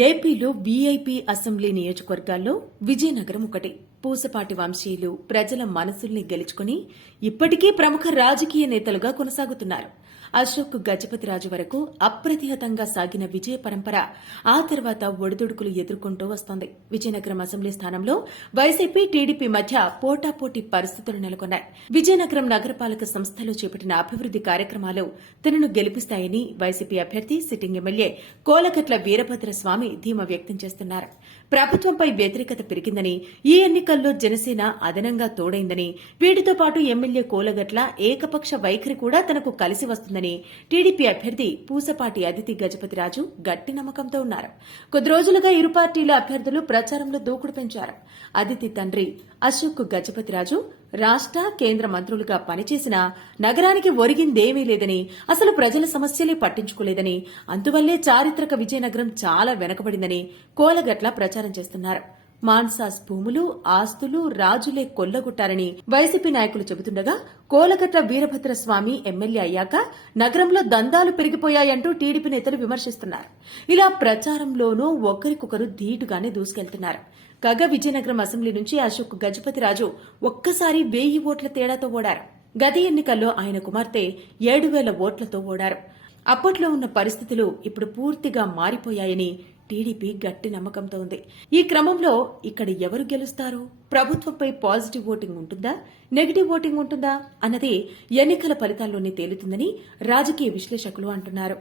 ఏపీలో VIP assembly నియోజకవర్గాల్లో విజయనగరం ఒకటి. పూసపాటి వంశీయులు ప్రజల మనసుల్ని గెలుచుకుని ఇప్పటికీ ప్రముఖ రాజకీయ నేతలుగా కొనసాగుతున్నారు. అశోక్ గజపతిరాజు వరకు అప్రతిహతంగా సాగిన విజయ పరంపర ఆ తర్వాత ఒడిదుడుకులు ఎదుర్కొంటూ వస్తోంది. విజయనగరం అసెంబ్లీ స్థానంలో వైసీపీ, టీడీపీ మధ్య పోటాపోటీ పరిస్థితులు నెలకొన్నాయి. విజయనగరం నగరపాలక సంస్థలో చేపట్టిన అభివృద్ది కార్యక్రమాలు తనను గెలిపిస్తాయని వైసీపీ అభ్యర్థి, సిట్టింగ్ ఎమ్మెల్యే కోలగట్ల వీరభద్రస్వామి ధీమా వ్యక్తం చేస్తున్నారు. ప్రభుత్వంపై వ్యతిరేకత పెరిగిందని, ఈ ఎన్నికల్లో జనసేన అదనంగా తోడైందని, వీటితో పాటు ఎమ్మెల్యే కోలగట్ల ఏకపక్ష వైఖరి కూడా తనకు కలిసి వస్తుందని టీడీపీ అభ్యర్థి పూసపాటి అదితి గజపతిరాజు గట్టి నమ్మకంతో ఉన్నారు. కొద్ది రోజులుగా ఇరు పార్టీల అభ్యర్థులు ప్రచారంలో దూకుడు పెంచారు. అదితి తండ్రి అశోక్ గజపతిరాజు రాష్ట్ర, కేంద్ర మంత్రులుగా పనిచేసినా నగరానికి ఒరిగిందేమీ లేదని, అసలు ప్రజల సమస్యలే పట్టించుకోలేదని, అందువల్లే చారిత్రక విజయనగరం చాలా వెనకబడిందని కోలగట్ల ప్రచారం చేస్తున్నారు. మాన్సాస్ భూములు, ఆస్తులు రాజులే కొల్లగొట్టారని వైసీపీ నాయకులు చెబుతుండగా, కోలగట్ల వీరభద్రస్వామి ఎమ్మెల్యే అయ్యాక నగరంలో దందాలు పెరిగిపోయాయంటూ టీడీపీ నేతలు విమర్శిస్తున్నారు. ఇలా ప్రచారంలోనూ ఒకరికొకరు ధీటుగానే దూసుకెళ్తున్నారు. కాగా విజయనగరం అసెంబ్లీ నుంచి అశోక్ గజపతిరాజు ఒక్కసారి 1000 ఓట్ల తేడాతో ఓడారు. గత ఎన్నికల్లో ఆయన కుమార్తె 7000 ఓట్లతో ఓడారు. అప్పట్లో ఉన్న పరిస్థితులు ఇప్పుడు పూర్తిగా మారిపోయాయని టీడీపీ గట్టి నమ్మకంతో ఉంది. ఈ క్రమంలో ఇక్కడ ఎవరు గెలుస్తారు? ప్రభుత్వంపై పాజిటివ్ ఓటింగ్ ఉంటుందా, నెగిటివ్ ఓటింగ్ ఉంటుందా అన్నది ఎన్నికల ఫలితాల్లోనే తేలుతుందని రాజకీయ విశ్లేషకులు అంటున్నారు.